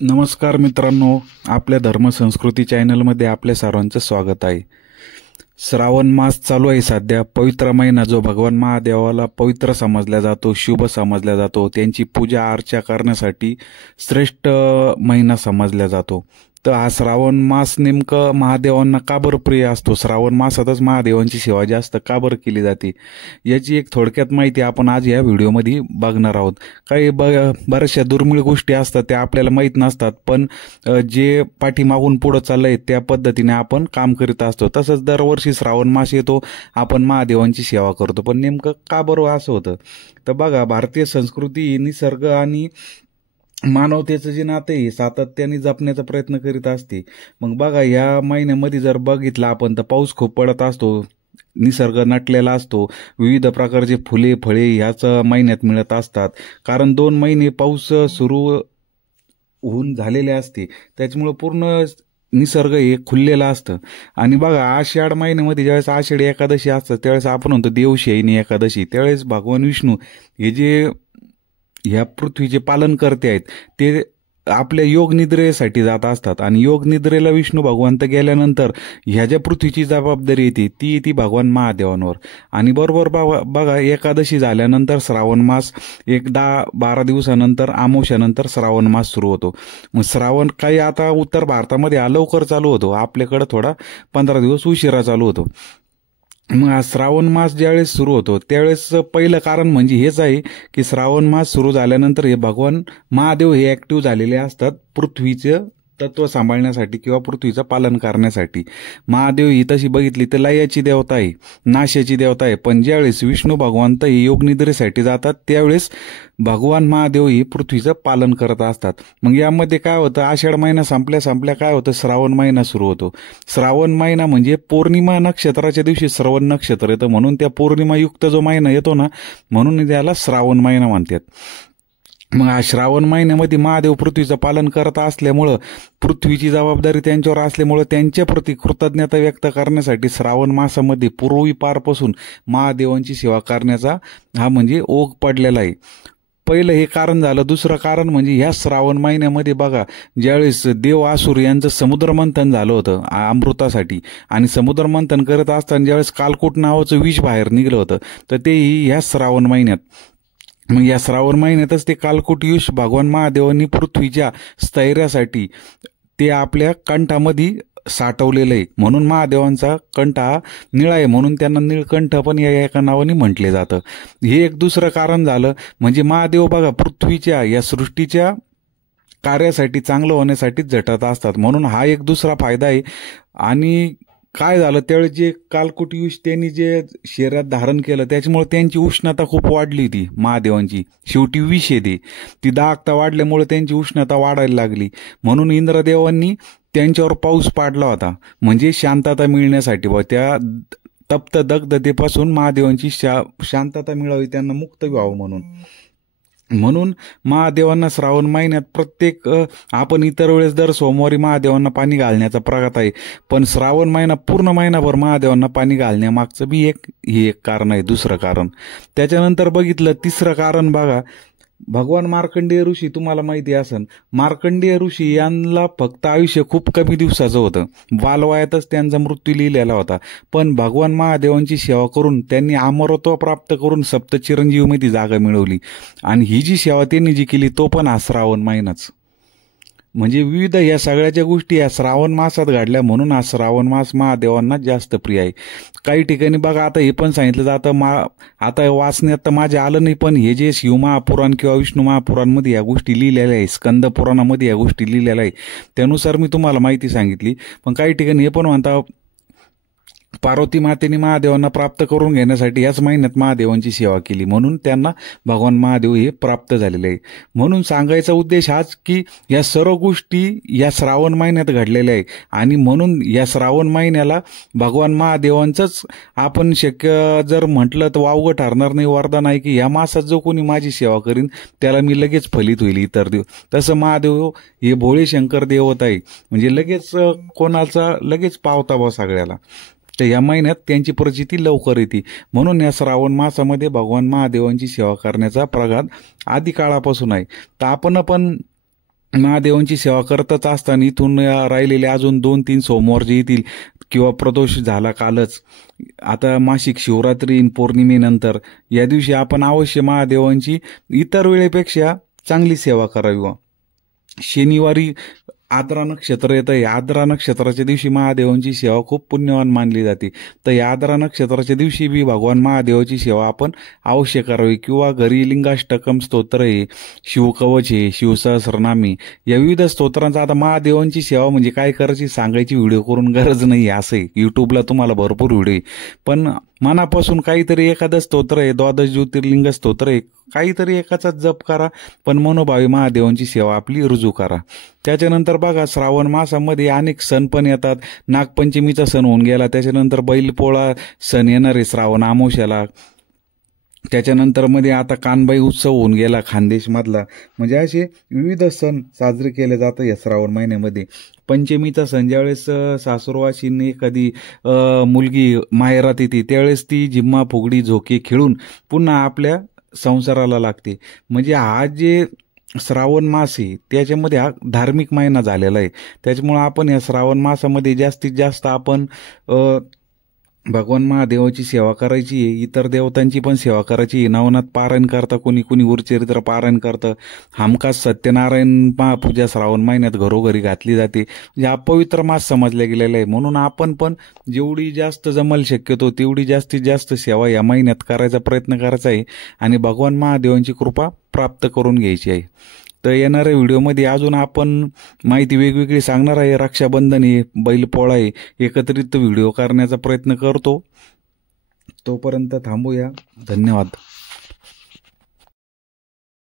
नमस्कार मित्रांनो, आपल्या धर्मसंस्कृती चॅनलमध्ये आपल्या सर्वांचं स्वागत आहे। श्रावण मास चालू आहे सध्या। पवित्र महिना जो भगवान महादेवाला पवित्र समजला जातो, शुभ समजला जातो, त्यांची पूजा अर्चा करण्यासाठी श्रेष्ठ महिना समजला जातो। तर हा श्रावण मास नेमकं महादेवांना का बरं प्रिय असतो, श्रावण मासातच महादेवांची सेवा जास्त का बरं केली जाते, याची एक थोडक्यात माहिती आपण आज या व्हिडिओमध्ये बघणार आहोत। काही बऱ्याचशा दुर्मिळ गोष्टी असतात त्या आपल्याला माहीत नसतात, पण जे पाठीमागून पुढे चाललंय त्या पद्धतीने आपण काम करीत असतो। तसंच दरवर्षी श्रावण मास येतो, आपण महादेवांची सेवा करतो, पण नेमकं का बरं असं होतं? तर बघा, भारतीय संस्कृती निसर्ग आणि मानवतेचं जे नातं आहे सातत्याने जपण्याचा प्रयत्न करीत असते। मग बघा, या महिन्यामध्ये जर बघितलं आपण तर पाऊस खूप पडत असतो, निसर्ग नटलेला असतो, विविध प्रकारचे फुले फळे ह्याच महिन्यात मिळत असतात, कारण 2 महिने पाऊस सुरू होऊन झालेले असते, त्याच्यामुळे पूर्ण निसर्ग हे खुललेला असतं। आणि बघा, आषाढ महिन्यामध्ये ज्यावेळेस आषाढी एकादशी असतं त्यावेळेस आपण म्हणतो देवशयनी एकादशी, त्यावेळेस भगवान विष्णू हे जे ह्या पृथ्वीचे पालन करते आहेत ते आपल्या योग निद्रेसाठी जात असतात, आणि योग निद्रेला विष्णू भगवंत गेल्यानंतर ह्या ज्या पृथ्वीची जबाबदारी येते ती भगवान महादेवांवर। आणि बरोबर बघा, एकादशी झाल्यानंतर श्रावण मास एक 10-12 दिवसानंतर अमावस्यानंतर श्रावण मास सुरू होतो। मग श्रावण काही आता उत्तर भारतामध्ये लवकर चालू होतो, आपल्याकडे थोडा 15 दिवस उशिरा चालू होतो। मग हा श्रावण मास ज्यावेळेस सुरू होतो त्यावेळेस पहिलं कारण म्हणजे हेच आहे की श्रावण मास सुरू झाल्यानंतर हे भगवान महादेव हे ऍक्टिव्ह झालेले असतात पृथ्वीचं तत्व सांभाळण्यासाठी किंवा पृथ्वीचं पालन करण्यासाठी। महादेव ही तशी बघितली तर लयाची देवता आहे, नाशाची देवता आहे, पण ज्यावेळेस विष्णू भगवंत हे योगनिद्रेसाठी जातात त्यावेळेस भगवान महादेव ही पृथ्वीचं पालन करत असतात। मग यामध्ये काय होतं, आषाढ महिना संपल्या काय होतं, श्रावण महिना सुरू होतो। श्रावण महिना म्हणजे पौर्णिमा नक्षत्राच्या दिवशी श्रवण नक्षत्र येतं, म्हणून त्या पौर्णिमायुक्त जो महिना येतो ना, म्हणून त्याला श्रावण महिना म्हणतात। मग हा श्रावण महिन्यामध्ये महादेव पृथ्वीचं पालन करत असल्यामुळं, पृथ्वीची जबाबदारी त्यांच्यावर असल्यामुळं त्यांच्या प्रती कृतज्ञता व्यक्त करण्यासाठी श्रावण मासामध्ये पूर्वीपारपासून महादेवांची सेवा करण्याचा हा म्हणजे ओघ पडलेला आहे। पहिलं हे कारण झालं। दुसरं कारण म्हणजे ह्या श्रावण महिन्यामध्ये बघा, ज्यावेळेस देव असुर यांचं समुद्रमंथन झालं होतं अमृतासाठी, आणि समुद्रमंथन करत असताना ज्यावेळेस कालकूट नावाचं विष बाहेर निघलं होतं, तर तेही ह्या श्रावण महिन्यात। मग या श्रावण महिन्यातच ते कालकूट विष भगवान महादेवांनी पृथ्वीच्या स्थैर्यासाठी ते आपल्या कंठामध्ये साठवलेलं आहे, म्हणून महादेवांचा कंठ हा निळा आहे, म्हणून त्यांना निळकंठ पण या एका नावाने म्हटले जातं। हे एक दुसरं कारण झालं। म्हणजे महादेव बघा पृथ्वीच्या या सृष्टीच्या कार्यासाठी चांगलं होण्यासाठी झटत असतात, म्हणून हा एक दुसरा फायदा आहे। आणि काय झालं, त्यावेळेस जे कालकूट विष त्यांनी जे शरीरात धारण केलं त्याच्यामुळे त्यांची उष्णता खूप वाढली होती महादेवांची। शेवटी विष येते, ती दाहकता वाढल्यामुळे त्यांची उष्णता वाढायला लागली, म्हणून इंद्रदेवांनी त्यांच्यावर पाऊस पाडला होता, म्हणजे शांतता मिळण्यासाठी त्या तप्त दग्धतेपासून महादेवांची शांतता मिळावी, त्यांना मुक्त व्हावं म्हणून महादेवांना श्रावण महिन्यात प्रत्येक आपण इतर वेळेस दर सोमवारी महादेवांना पाणी घालण्याचा प्रघात आहे, पण श्रावण महिना पूर्ण महिनाभर महादेवांना पाणी घालण्यामागचं बी एक कारण आहे, दुसरं कारण। त्याच्यानंतर बघितलं तिसरं कारण बघा, भगवान मार्कंडेय ऋषी, तुम्हाला माहिती असेल, मार्कंडेय ऋषी यांना फक्त आयुष्य खूप कमी दिवसाचं होतं, बालवयातच त्यांचा मृत्यू लिहिलेला होता, पण भगवान महादेवांची सेवा करून त्यांनी अमरत्व प्राप्त करून सप्तचिरंजीवीमध्ये जागा मिळवली। आणि ही जी सेवा त्यांनी जी केली तो पण हा श्रावण महिनाच। म्हणजे विविध या सगळ्याच्या गोष्टी या श्रावण मासात घडल्या, म्हणून हा श्रावण मास महादेवांना जास्त प्रिय आहे। काही ठिकाणी बघा, आता हे पण सांगितलं जातं, आता वाचण्यात तर माझ्या आलं नाही, पण हे जे शिवमहापुराण किंवा विष्णू महापुराणमध्ये या गोष्टी लिहिलेल्या आहे, स्कंद पुराणामध्ये या गोष्टी लिहिलेल्या आहे, त्यानुसार मी तुम्हाला माहिती सांगितली। पण काही ठिकाणी हे पण म्हणता, पार्वती मातेने महादेवांना प्राप्त करून घेण्यासाठी याच महिन्यात महादेवांची सेवा केली, म्हणून त्यांना भगवान महादेव हे प्राप्त झालेले आहे। म्हणून सांगायचा उद्देश हाच की या सर्व गोष्टी या श्रावण महिन्यात घडलेल्या आहे, आणि म्हणून या श्रावण महिन्याला भगवान महादेवांचंच आपण शक्य जर म्हटलं तर वावगं ठरणार नाही, वरदान आहे की या मासात जो कोणी माझी सेवा करीन त्याला मी लगेच फलित होईल इतर देव। तसं महादेव हे भोळे शंकर देवत आहे, म्हणजे लगेच कोणाचा लगेच पावता बा सगळ्याला। तर या महिन्यात त्यांची प्रचिती लवकर येते, म्हणून या श्रावण मासामध्ये भगवान महादेवांची सेवा करण्याचा प्रघात आधी काळापासून आहे। तर आपण महादेवांची सेवा करतच असताना इथून राहिलेले अजून 2-3 सोमवार जे येतील किंवा प्रदोष झाला कालच, आता मासिक शिवरात्री पौर्णिमेनंतर या दिवशी आपण अवश्य महादेवांची इतर वेळेपेक्षा चांगली सेवा करावी. शनिवारी आद्रा नक्षत्र येतं. या आद्रा नक्षत्राच्या दिवशी महादेवांची सेवा खूप पुण्यवान मानली जाते. तर या आद्रा नक्षत्राच्या दिवशी बी भगवान महादेवाची सेवा आपण अवश्य करावी. किंवा घरी लिंगाष्टकम स्तोत्र आहे, शिवकवच आहे, शिवसहस्रनामी, या विविध स्तोत्रांचा. आता महादेवांची सेवा म्हणजे काय करायची सांगायची व्हिडिओ करून गरज नाही असं आहे. युट्यूबला तुम्हाला भरपूर व्हिडिओ आहे, पण मनापासून काहीतरी एखादं स्तोत्र आहे, 12 ज्योतिर्लिंग स्तोत्र आहे, काहीतरी एकाचा जप करा, पण मनोभावी महादेवांची सेवा आपली रुजू करा. त्याच्यानंतर बघा, श्रावण मासामध्ये अनेक सण पण येतात. नागपंचमीचा सण होऊन गेला, त्याच्यानंतर बैलपोळा सण येणार आहे श्रावण अमावस्याला. त्याच्यानंतर मध्ये आता कानबाई उत्सव होऊन गेला खानदेशमधला. म्हणजे असे विविध सण साजरे केले जातात या श्रावण महिन्यामध्ये. पंचमीचा सण ज्यावेळेस सासूरवाशीने एखादी मुलगी माहेरात येते त्यावेळेस ती जिम्मा फुगडी झोके खेळून पुन्हा आपल्या संसाराला लागते. म्हणजे हा जे श्रावण मास आहे त्याच्यामध्ये हा धार्मिक महिना झालेला आहे. त्याच्यामुळे आपण या श्रावण मासामध्ये जास्तीत जास्त आपण भगवान महादेवाची सेवा करायची आहे, इतर देवतांची पण सेवा करायची आहे. नवनाथ पारायण करता, कोणी कोणी गुरुचरित्र पारायण करतं. हमखास सत्यनारायण महापूजा श्रावण महिन्यात घरोघरी घातली जाते. म्हणजे हा पवित्र मास समजला गेलेला आहे. म्हणून आपण पण जेवढी जास्त जमल शक्यतो तेवढी जास्तीत जास्त सेवा या महिन्यात करायचा प्रयत्न करायचा आहे आणि भगवान महादेवांची कृपा प्राप्त करून घ्यायची आहे. तर येणाऱ्या व्हिडिओमध्ये अजून आपण माहिती वेगवेगळी सांगणार आहे. रक्षाबंधन आहे, बैलपोळा आहे, एकत्रित व्हिडिओ करण्याचा प्रयत्न करतो. तोपर्यंत थांबूया. धन्यवाद.